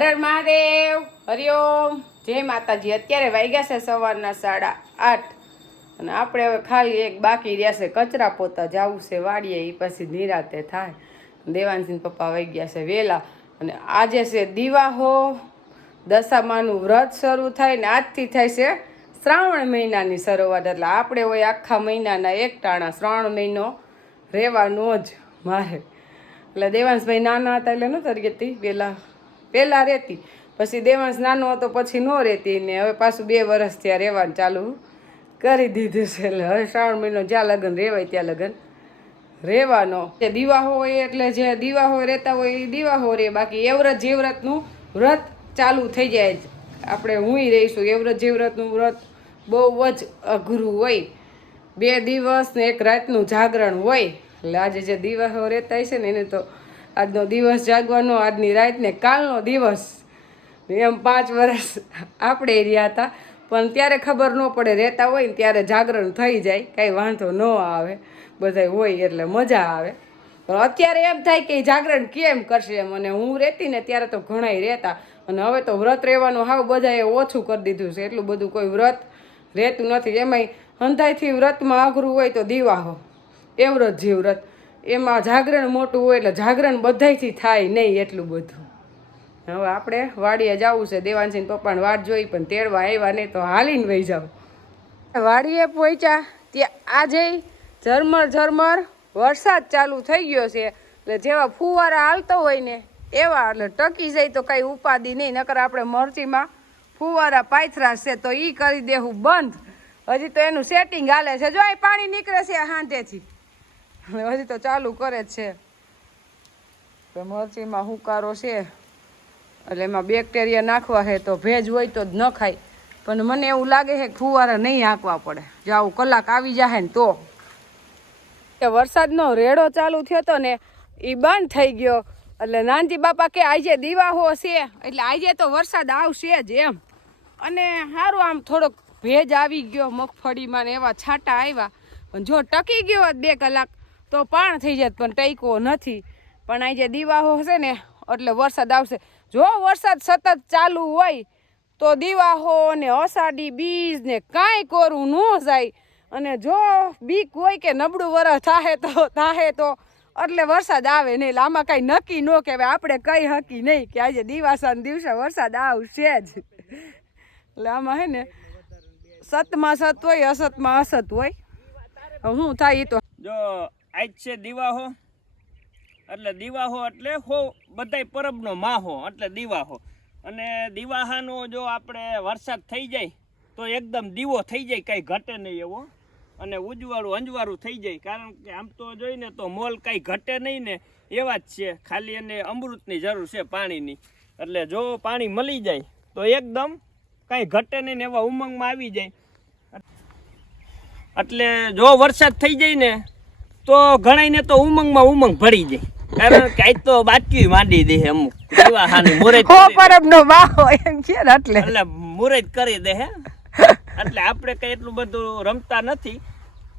હર મહાદેવ, હરિઓમ, જય માતાજી। અત્યારે વાગ્યા છે સવારના 8:30 અને આપણે હવે ખાલી એક બાકી રહ્યા છે કચરા પોતા જવું છે વાડીએ, એ પછી નિરાતે થાય। દેવાનસિંહ પપ્પા વાગ્યા છે વહેલા અને આજે છે દિવાહો, દશામાનું વ્રત શરૂ થાય ને આજથી થાય છે શ્રાવણ મહિનાની શરૂઆત। એટલે આપણે હોય આખા મહિનાના એક ટાણા શ્રાવણ મહિનો રહેવાનો જ મારે। એટલે દેવાંશભાઈ નાના હતા એટલે નહોતા રહેતી, પહેલાં રહેતી, પછી દેવાંશ નાનો હતો પછી ન રહેતી ને હવે પાછું 2 વર્ષ ત્યાં રહેવાનું ચાલુ કરી દીધું છે। એટલે હવે શ્રાવણ મહિનો જ્યાં લગ્ન રહેવાય ત્યાં લગ્ન રહેવાનો। જે દિવાહો હોય એટલે જે દિવાહો રહેતા હોય એ દિવાહો રહે, બાકી એવ્રત જીવ્રતનું વ્રત ચાલુ થઈ જાય જ। આપણે હુંય રહીશું એવ્રત જીવ્રતનું વ્રત બહુ જ અઘરું હોય, 2 દિવસ ને 1 રાતનું જાગરણ હોય। એટલે આજે જે દિવાહો રહેતા છે ને એને તો આજનો દિવસ જાગવાનો, આજની રાત ને કાલનો દિવસ, એમ 5 વર્ષ આપણે રહ્યા હતા પણ ત્યારે ખબર ન પડે, રહેતા હોય ને ત્યારે જાગરણ થઈ જાય, કાંઈ વાંધો ન આવે, બધા હોય એટલે મજા આવે। પણ અત્યારે એમ થાય કે જાગરણ કેમ કરશે એમ। અને હું રહેતી ને ત્યારે તો ઘણાય રહેતા અને હવે તો વ્રત રહેવાનું હાવ બધાએ ઓછું કરી દીધું છે, એટલું બધું કોઈ વ્રત રહેતું નથી। એમાંય હંધાઈથી વ્રતમાં અઘરું હોય તો દિવાહો, એવ્રત જીવ્રત, એમાં જાગરણ મોટું હોય એટલે જાગરણ બધાયથી થાય નહીં એટલું બધું। હવે આપણે વાડીએ જવું છે, દેવાનસિંહ પપ્પાને વાટ જોઈ પણ તેડવા આવ્યા નહીં તો હાલીને વહી જાવ। વાડીએ પહોંચ્યા ત્યાં આજે ઝરમર વરસાદ ચાલુ થઈ ગયો છે, એટલે જેવા ફુવારા હાલતો હોય ને એવા, એટલે ટકી જાય તો કાંઈ ઉપાધિ નહીં, નકર આપણે મરચીમાં ફુવારા પાથરા છે તો એ કરી દેવું બંધ। હજી તો એનું સેટિંગ હાલે છે, જો અહીં પાણી નીકળે છે હાંધેથી, હજી તો ચાલુ કરે જ છે। તો મરચીમાં હુકારો છે એટલે એમાં બેક્ટેરિયા નાખવા છે તો ભેજ હોય તો જ ન ખાય, પણ મને એવું લાગે છે કે ફુવારા નહીં હાંકવા પડે, જો આવું કલાક આવી જાય ને તો। વરસાદનો રેડો ચાલુ થયો હતો ને એ બંધ થઈ ગયો, એટલે નાનજી બાપા કે આજે દિવાહો છે એટલે આજે તો વરસાદ આવશે જ એમ। અને સારું આમ થોડોક ભેજ આવી ગયો મગફળીમાં ને એવા છાંટા આવ્યા, પણ જો ટકી ગયો હોત 2 કલાક તો પાણ થઈ જાત, પણ ટક્યો નથી। પણ આજે દિવાહો હશે ને એટલે વરસાદ આવશે। જો વરસાદ સતત ચાલુ હોય તો દિવાહો ને અષાઢી બીજ ને કાંઈ કોરું ન જાય, અને જો બીક હોય કે નબળું વરસ થાહે તો એટલે વરસાદ આવે નહીં। એટલે આમાં કાંઈ નક્કી ન કહેવાય, આપણે કંઈ હકી નહીં કે આજે દિવાસાના દિવસે વરસાદ આવશે જ। એટલે આમાં હે ને સતમાં સત હોય, અસતમાં અસત હોય, શું થાય એ તો જો આજ છે દિવાહો, એટલે દિવાહો એટલે હો બધાય પરબનો માહો એટલે દિવાહો। અને દિવાહાનો જો આપણે વરસાદ થઈ જાય તો એકદમ દીવો થઈ જાય, કાંઈ ઘટે નહીં એવો, અને ઉજવાળું અંજવાળું થઈ જાય। કારણ કે આમ તો જોઈને તો મોલ કાંઈ ઘટે નહીં ને એવા જ છે, ખાલી એને અમૃતની જરૂર છે પાણીની। એટલે જો પાણી મળી જાય તો એકદમ કાંઈ ઘટે નહીં ને એવા ઉમંગમાં આવી જાય। એટલે જો વરસાદ થઈ જાય ને તો ઘણાઈને તો ઉમંગમાં ઉમંગ ભરી જાય, કારણ કે આજ તો બાટકી માંડી દે અમુક દિવાહાનું મુરત પરબનો વાહો એમ છે ને, એટલે મુરત કરી દે હે। એટલે આપણે કઈ એટલું બધું રમતા નથી,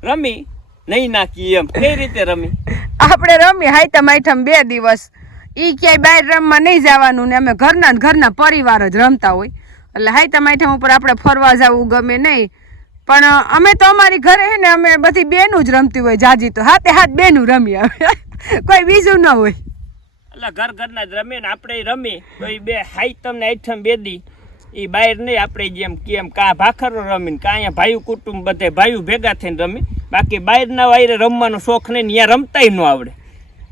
રમી નહીં નાખી એમ। કઈ રીતે રમી? આપણે રમી હાઈતમ આઈટમ 2 દિવસ, ઈ ક્યાંય બહાર રમવા નહીં જવાનું ને અમે ઘરના પરિવાર જ રમતા હોય, એટલે હાઈતમ આઈટમ ઉપર આપણે ફરવા જવું ગમે નહીં। પણ અમે તો અમારી ઘરે હે ને અમે બધી બેનું જ રમતી હોય, જાજી તો હાથે બેનું રમી અમે કોઈ બીજું ન હોય, એટલે ઘરના જ રમીએ ને આપણે રમી તો એ 2 હાઈતમ ને આઈટમ 2 દી એ બહાર નહીં, આપણે જેમ કેમ કા ભાખરો રમીને કા અહીંયા ભાઈઓ કુટુંબ બધે ભાઈઓ ભેગા થઈને રમી, બાકી બહારના વાયરે રમવાનો શોખ નહીં, ત્યાં રમતાય ન આવડે।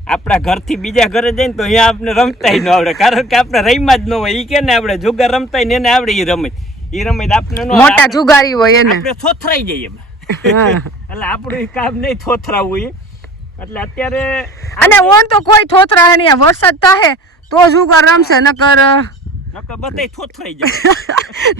આપણા ઘરથી બીજા ઘરે જઈને તો અહીંયા આપણે રમતાય ન આવડે, કારણ કે આપણે રહીમાં જ ન હોય। એ કે ને આપણે જુગાર રમતાય ને એને આવડે, એ રમત આપણે મોટા જુગારી હોય એને આપણે થોથરાઈ જઈએ, એટલે આપણું કામ નહીં થોથરાવું। એટલે અત્યારે અને ઓન તો કોઈ થોથરા નહીં, વરસાદ થાય તો જુગાર રમશે, નકર બધા થોથરાઈ જાય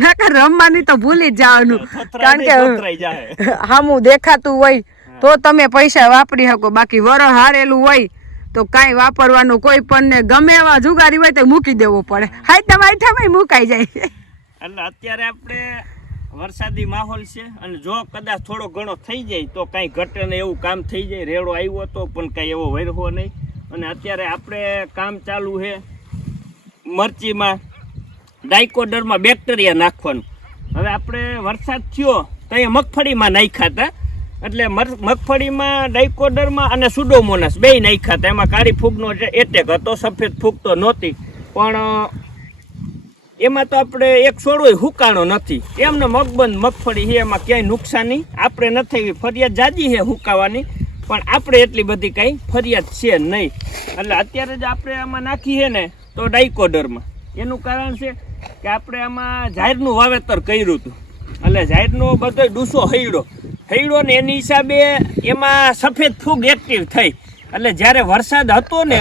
નકર રમવાની તો ભૂલી જ જવાનું, કારણ કે હામું દેખાતું હોય તો તમે પૈસા વાપરી શકો, બાકી વર હારેલું હોય તો કાંઈ વાપરવાનું કોઈ પણ ને ગમે એવા જુગારી હોય તો મૂકી દેવો પડે, હાઈતમ આઈટમ મુકાઈ જાય। એટલે અત્યારે આપણે વરસાદી માહોલ છે, અને જો કદાચ થોડો ઘણો થઈ જાય તો કાંઈ ઘટે ને એવું કામ થઈ જાય। રેડો આવ્યો તો પણ કાંઈ એવો વરહો નહીં, અને અત્યારે આપણે કામ ચાલુ છે મરચીમાં ડાયકોડરમાં બેક્ટેરિયા નાખવાનું. હવે આપણે વરસાદ થયો તો અહીંયા મગફળીમાં નાખ્યા હતા, એટલે મગફળીમાં ડાયકોડરમાં અને સુડોમોનાસ બેય નાખ્યા હતા. એમાં કાળી ફૂગનો જે એટેક હતો, સફેદ ફૂગ તો નહોતી, પણ એમાં તો આપણે એક છોડવો હુકાણો નથી. એમને મગબંધ મગફળી છે, એમાં ક્યાંય નુકસાન નહીં. આપણે નથી ફરિયાદ જાજી છે હુકાવાની, પણ આપણે એટલી બધી કાંઈ ફરિયાદ છે નહીં. એટલે અત્યારે જ આપણે આમાં નાખી છે ને તો ડાયકોડરમાં. એનું કારણ છે કે આપણે આમાં જાહેરનું વાવેતર કર્યું હતું, એટલે જાહેરનો બધો ડૂસો હૈડો ને એની હિસાબે એમાં સફેદ ફૂગ એક્ટિવ થઈ. એટલે જ્યારે વરસાદ હતો ને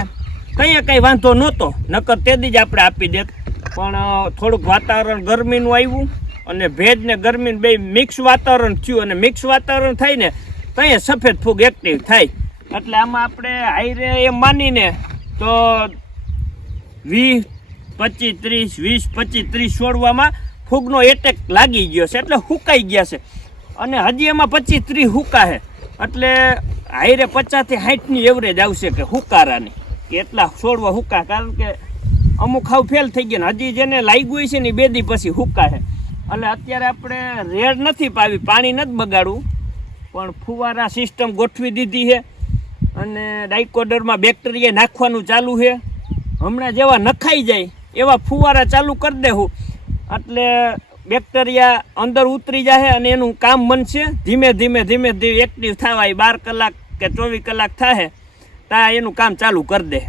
ત્યાં કંઈ વાંધો નહોતો, નકર તેથી જ આપણે આપી દેત. પણ થોડુંક વાતાવરણ ગરમીનું આવ્યું અને ભેજ ને ગરમી બે મિક્સ વાતાવરણ થયું, અને મિક્સ વાતાવરણ થાય ને ત્યાં સફેદ ફૂગ એક્ટિવ થાય. એટલે આમાં આપણે હાઈરે એમ માનીને તો 20, 25, 30, 20, 25, 30 છોડવામાં ફૂગનો એટેક લાગી ગયો છે, એટલે હુકાઈ ગયા છે. અને હજી એમાં 25, 30 હુકા છે, એટલે હાઈરે 50 થી 60ની એવરેજ આવશે કે હુકારાની, કે એટલા છોડવા હુકા. કારણ કે અમુક હાવ ફેલ થઈ ગયા, હજી જેને લાગ્યું છે ને 2 દી પછી હુકા છે. એટલે અત્યારે આપણે રેડ નથી પાવી, પાણી નથી બગાડવું, પણ ફુવારા સિસ્ટમ ગોઠવી દીધી છે. અને ડાયકોડરમાં બેક્ટેરિયા નાખવાનું ચાલુ છે. હમણાં જેવા નખાઈ જાય એવા ફુવારા ચાલુ કરી દેવું, એટલે બેક્ટેરિયા અંદર ઉતરી જાય અને એનું કામ બનશે. ધીમે ધીમે એક્ટિવ થવા 12 કલાક કે 24 કલાક થાય ત્યાં એનું કામ ચાલુ કરી દે.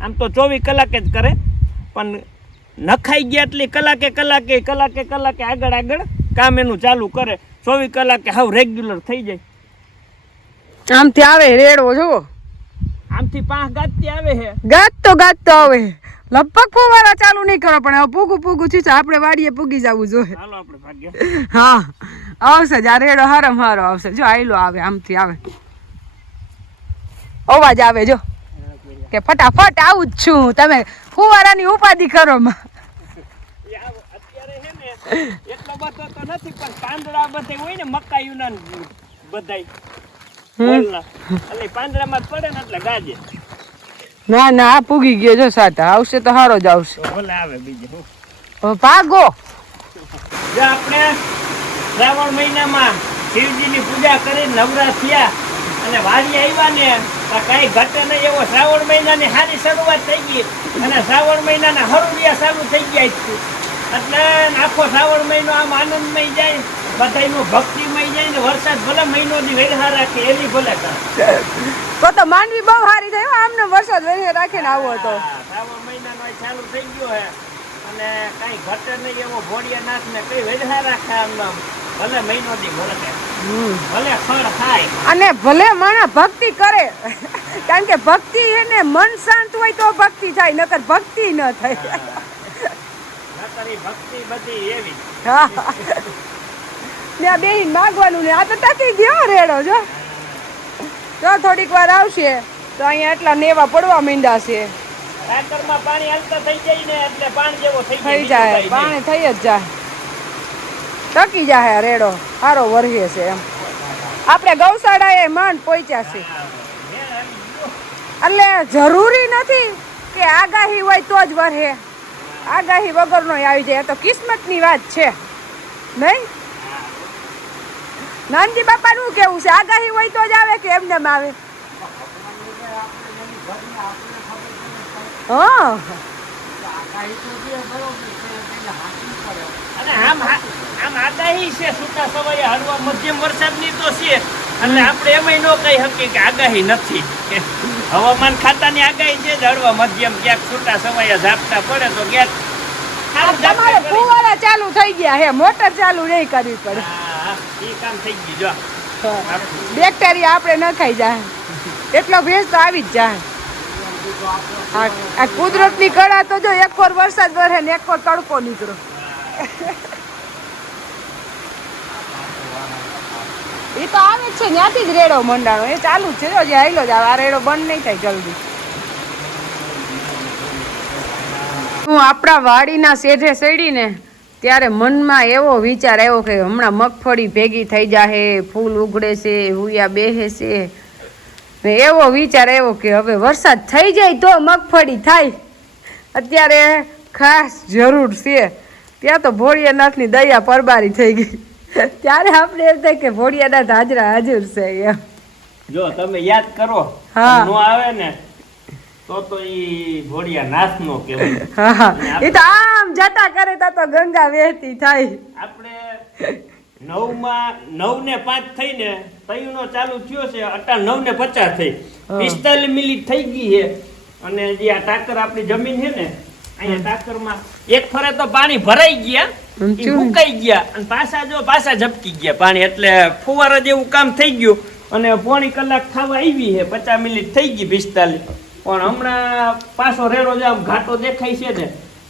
આમ તો 24 કલાકે જ કરે, પણ નખાઈ ગયા એટલે કલાકે આગળ કામ એનું ચાલુ કરે. 24 કલાકે હાવ રેગ્યુલર થઈ જાય. આમથી આવે રેડવો જુઓ, આમથી 5 ગાંઠથી આવે છે, ગાંઠતો આવે. લગભગ ફુવારા ચાલુ નહીં કરો, પણ હવે પૂગું છે, આપણે વાડીએ પૂગી જવું જોઈએ. હાલો આપણે ભાગ્ય. હા આવશે જ, આ રેડો હારો આવશે. જો આયલો આવે, આમથી આવે, અવાજ આવે જો કે ફટાફટ આવું જ છું, તમે ફુવારાની ઉપાધિ કરો. અત્યારે છે ને એટલો બધો તો નથી, પણ પાંદડા બધે હોય ને મકાઈના બધાય બોલના, એટલે પાંદડામાં જ પડે ને એટલે ગાજે. ના આ પૂગી ગયો જો સાટા, આવશે તો સારો જ આવશે. ભલે આવે બીજું ભાગો. જો આપણે શ્રાવણ મહિનામાં શિવજીની પૂજા કરી નવરા થયા અને વાડી આવ્યા ને કઈ ઘટે નહીં એવો શ્રાવણ મહિનાની સારી શરૂઆત થઈ ગઈ, અને શ્રાવણ મહિનાના હરુડિયા ચાલુ થઈ ગયા. એટલે આખો શ્રાવણ મહિનો આમ આનંદમય જાય, બધાયનો ભક્તિમય જાય ને વરસાદ ભલે મહિનો દી વેઢા રાખે એની ભલે તો માંડવી બહુ સારી થાય. આમને વરસાદ વેઢે રાખે ને આવો તો શ્રાવણ મહિનાનો ચાલુ થઈ ગયો હે, અને કઈ ઘટે નહીં એવો ભોળિયા નાખ ને કઈ વેઢા રાખે આમ ભલે મહિનો દી ભલે ફળ થાય, અને ભલે માણસ ભક્તિ કરે. કારણ કે ભક્તિ એને મન શાંત હોય તો ભક્તિ થાય, નકર ભક્તિ ન થાય. ભક્તિ બધી એવી. હા ને આ બેહીન માગવાનું ને આ તો ટકી ગયો રેડો. જો થોડીક વાર આવશે તો અહીંયા એટલા નેવા પડવા માંડ્યા છે. રાતરમાં પાણી હાલતા થઈ જાય ને એટલે પાણી જેવો થઈ જાય, પાણી થઈ જ જાય, ટકી જાય રેડો. સારો વરસે છે એમ. આપણે ગૌશાળાએ માંડ પહોંચ્યા છે, એટલે જરૂરી નથી કે આગાહી હોય તો જ વરસે. આગાહી વગરનો આવી જાય તો કિસ્મતની વાત છે નહીં. નાનજી બાપાનું કેવું છે, આગાહી હોય તો જ આવે કે એમને આવે? હા આમ આગાહી છે છૂટા સવાય હળવા મધ્યમ વરસાદની તો છે, એટલે આપણે એમાંય ન કહી શકીએ કે આગાહી નથી. હવામાન ખાતાની આગાહી છે હળવા મધ્યમ, ક્યાંક છૂટા સવાયા ઝાપટા પડે તો ક્યાંક તમારે ફુવારા ચાલુ થઈ ગયા હે, મોટર ચાલુ નહીં કરવી પડે. એ કામ થઈ ગયું. જો બેક્ટેરિયા આપણે ન ખાઈ જાય એટલો ભેજ તો આવી જ જાય. આ કુદરતની કળા તો જો એક વાર વરસાદ વરસે ને એક વાર તડકો નીકળો. એ તો આવે જ છે, ત્યાંથી જ રેડો મંડાણો એ ચાલુ જ છે. જો હાઈલો જ આવે, આ રેડો બંધ નહીં થાય જલ્દી. હું આપણા વાડીના શેઢે સડીને ત્યારે મનમાં એવો વિચાર આવ્યો કે હમણાં મગફળી ભેગી થઈ જાહે, ફૂલ ઉગડે છે, હુયા બેહે છે. એવો વિચાર આવ્યો કે હવે વરસાદ થઈ જાય તો મગફળી થાય. અત્યારે ખાસ જરૂર છે ત્યાં તો ભોળિયાનાથની દયા પરબારી થઈ ગઈ ત્યારે આપણે એમ થાય કે ભોળિયાનાથ હાજરા હાજર છે એમ. જો તમે યાદ કરો હા. નો આવે ને તો ઈ ભોળિયા નાથ નો કહેવાય. હા એ તો આમ જતા કરે તો ગંગા વહેતી થાય. આપણે 9 ને 5 થઈને તયુનો ચાલુ થયો છે, અત્યારે 9 ને 50 થઈ, 45 મિનિટ થઈ ગઈ છે. અને જે આ ટાકર આપણી જમીન છે ને, અહીંયા ટાકરમાં એક ફરે તો પાણી ભરાઈ ગયા, ઈ ફૂંકાઈ ગયા અને પાછા ઝપકી ગયા પાણી, એટલે ફુવારા જેવું કામ થઈ ગયું. અને પોણી કલાક થવા આવી છે, 50 મિનિટ થઈ ગઈ, 45, પણ હમણાં પાછો રેડો જ આમ ઘાટો દેખાય છે ને,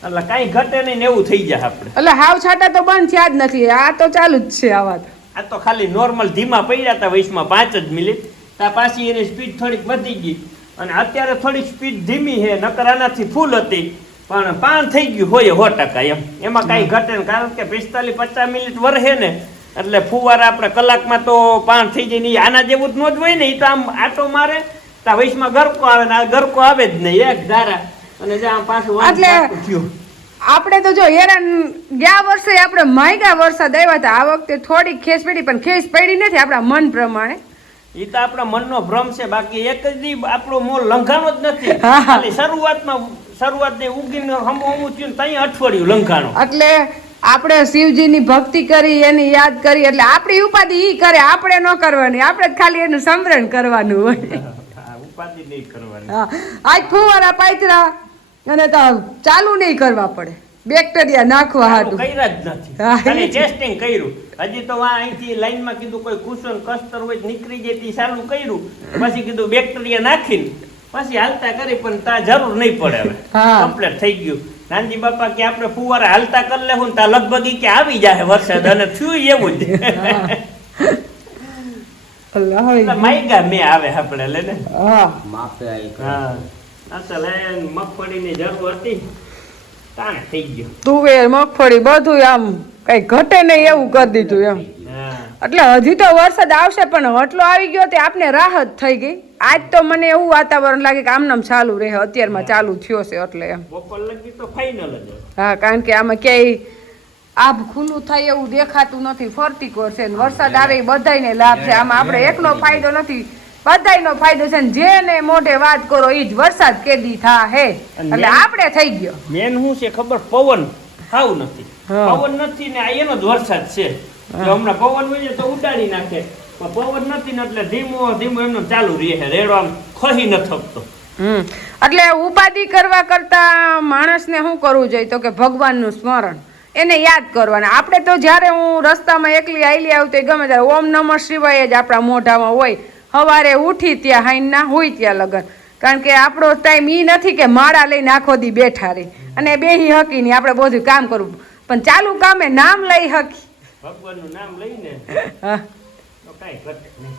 એટલે કાંઈ ઘટે નહીં ને એવું થઈ જાય આપણે. એટલે હાવ છાટા તો બંધ થયા જ નથી, આ તો ચાલુ જ છે આવા તો. આ તો ખાલી નોર્મલ ધીમા પડ્યા હતા વયસમાં 5 જ મિનિટ, ત્યાં પાછી એની સ્પીડ થોડીક વધી ગઈ અને અત્યારે થોડીક સ્પીડ ધીમી છે, નકર આનાથી ફૂલ હતી, પણ પાન થઈ ગયું હોય 100% એમ. એમાં કાંઈ ઘટે ને, કારણ કે 45-50 મિનિટ વરહે ને એટલે ફુવારા આપણે કલાકમાં તો પાન થઈ જાય નહીં. આના જેવું જ ન જ હોય ને, એ તો આમ આટો મારે ત્યાં વયસમાં ગરકો આવે ને, આ ગરકો આવે જ નહીં, એક ધારા, અને જ્યાં પાછું થયું. આપણે તો જો હેરાન ગયા વર્ષે આપણે માયગા વરસાદ આવ્યા હતા, આ વખતે થોડીક ખેસ પડી, પણ ખેસ પડી નથી આપણા મન પ્રમાણે. એ તો આપણા મનનો ભ્રમ છે, બાકી એક જ દી આપણો મોલ લંઘાણો જ નથી. ખાલી શરૂઆતની ઉગીને હમું થયું ત્યાં અઠવાડિયું લંઘાણો. એટલે આપણે શિવજીની ભક્તિ કરી, એની યાદ કરી, એટલે આપણી ઉપાધિ ઈ કરે, આપણે ન કરવાની, આપણે ખાલી એનું સમરણ કરવાનું હોય. ઉપાધિ નહીં કરવાની. હા, આજ ફુવારા પાથરા અને તો ચાલુ નહીં કરવા પડે, બેક્ટેરિયા નાખવા હાટું કર્યા જ નથી, ખાલી ટેસ્ટિંગ કર્યું. હજી તો અહીંથી લાઈનમાં કીધું કોઈ કુશન કસ્તર હોય નીકળી જાય ચાલુ કર્યું, પછી કીધું બેક્ટેરિયા નાખીને પછી હાલતા કરી, પણ તા જરૂર નહીં પડે, હવે કમ્પ્લીટ થઈ ગયું. નાનજી બાપા કે આપણે ફુવારા હાલતા કરી લેવું તા લગભગ ઈ કે આવી જાય વરસાદ, અને થયું એવું જ. માયગા મેં આવે આપણે લે ને. હા અસલ મગફળીની જરૂર હતી, તાણે થઈ ગયું. તુવેર મગફળી બધું આમ કઈ ઘટે નહીં એવું કરી દીધું એમ. એટલે હજી તો વરસાદ આવશે, પણ હટલો આવી ગયો તે આપને રાહત થઈ ગઈ. આજ તો મને એવું વાતાવરણ લાગે કે આમનામ ચાલુ રહે, અત્યારમાં ચાલુ થયો છે એટલે એમ. બપોર લગી તો ફાઇનલ જ. હા, કારણ કે આમાં ક્યાંય આભ ખુલ્લું થાય એવું દેખાતું નથી, ફરતી કોર છે, વરસાદ આવે એ બધાયને લાભ છે. આમાં આપણે એકનો ફાયદો નથી, બધાયનો ફાયદો છે. જેને મોઢે વાત કરો ઈ જ વરસાદ કેદી થા હે, એટલે આપણે થઈ ગયો. મેન શું છે ખબર, પવન હાવ નથી, પવન નથી ને આ એનો જ વરસાદ છે. જો હમણાં પવન હોય તો ઉડાડી નાખે, પણ પવન નથી ને એટલે ધીમો ધીમો એમનો ચાલુ રહે, રેડો આમ ખહી ન થકતો. એટલે ઉપાધિ કરવા કરતા માણસને શું કરવું જોઈએ તો કે ભગવાનનું સ્મરણ, એને યાદ કરવાના. આપણે તો જ્યારે હું રસ્તામાં એકલી આયલી આવતી ગમે ત્યારે ઓમ નમઃ શિવાય જ આપણા મોઢામાં હોય. સવારે ઉઠી ત્યાં હાઈના હોય ત્યાં લગન, કારણ કે આપણો ટાઈમ એ નથી કે માળા લઈને આખો દી બેઠા રહી અને બેહી હકી નહીં, આપણે બધું કામ કરવું, પણ ચાલુ કામે નામ લઈ હકી, ભગવાનનું નામ લઈને તો કાંઈ ઘટે નહીં.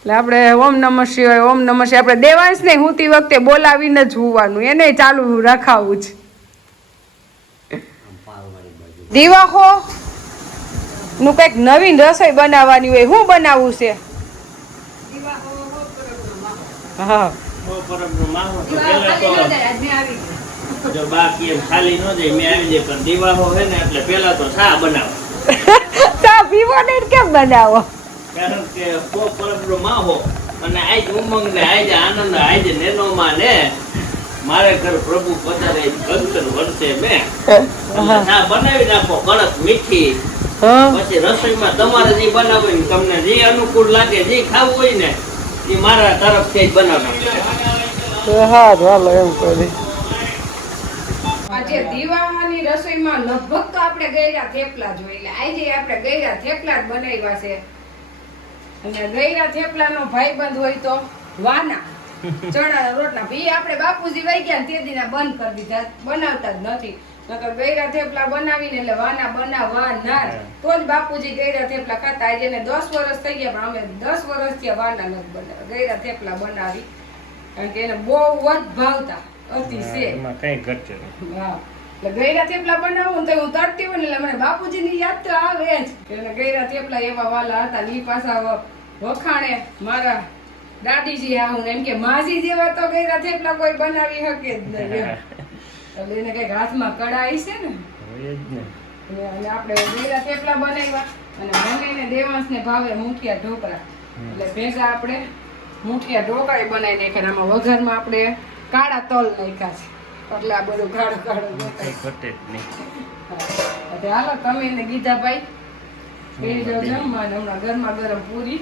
એટલે આપણે ઓમ નમઃ શિવાય, ઓમ નમઃ શિવાય, આપણે દેવાંશને હુતી વખતે બોલાવીને જ હોવાનું, એને ચાલુ રખાવું છે. દીવાહો નું કઈક નવીન રસોઈ બનાવવાની હોય, શું બનાવવું છે? હા, જો બાકી એમ ખાલી ન જાય, મેં આવી જાય, પણ દીવાહો હે ને એટલે પેલા તો ચા બનાવો. ચા પીવો ને કેમ બનાવો? કારણ કે કો પરબનો માહો અને આજ ઉમંગ ને આજ આનંદ, આજ નેનો માં ને મારે ઘર પ્રભુ પધારે કંકર વર્ષે મેં ચા બનાવી નાખો કડક મીઠી. પછી રસોઈમાં તમારે જે બનાવે ને તમને જે અનુકૂળ લાગે, જે ખાવું હોય ને એ મારા તરફથી જ બનાવવાનું. હા, ચાલો એમ કરી. આજે દીવાહાની રસોઈમાં લગભગ તો આપણે ગયરા થેપલા જોઈ, એટલે આજે આપણે ગયરા થેપલા જ બનાવ્યા છે. અને ગયરા થેપલાનો ભાઈબંધ હોય તો વાના ચણાના રોટલા, ભી આપણે બાપુજી વઈ ગયા તે દીના બંધ કરી દીધા, બનાવતા જ નથી. નકર ગયરા થેપલા બનાવીને એટલે વાના બનાવવાના જ, તો જ બાપુજી ગયરા થેપલા ખાતા. આજે એને 10 વર્ષ થઈ ગયા, પણ અમે 10 વર્ષથી વાના નથી બનાવ્યા, ગયરા થેપલા બનાવી, કારણ કે એને બહુ જ ભાવતા અતિશય. એમાં કઈ ઘટે નહીં. હા, એટલે ગયરા થેપલા બનાવું તો હું તરતી હોય ને એટલે મને બાપુજીની યાદ તો આવે જ. એટલે ગયરા થેપલા એવા વાલા હતા ને, ઈ પાછા વખાણે મારા દાદીજી આવું એમ કે માજી જેવા તો ગયરા થેપલા કોઈ બનાવી શકે જ નહીં. એટલે એને કંઈક હાથમાં કડાઈ છે ને હોય જ ને. અને આપણે વેલા થેપલા બનાવ્યા અને મને ને દેવાંશને ભાવે મુઠિયા ઢોકળા એટલે ભેગા આપણે મુઠિયા ઢોકળા બનાવી નાખ્યા. આમાં વઘારમાં આપણે કાળા તલ નાખ્યા છે એટલે આ બધું કાળું કાળું દેખાય. ઘટે જ નહીં. એટલે હાલો તમે એને ગીધાભાઈ એ જો જમવા ને હમણાં ગરમા ગરમ પૂરી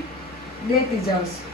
દેતી જાવ છું.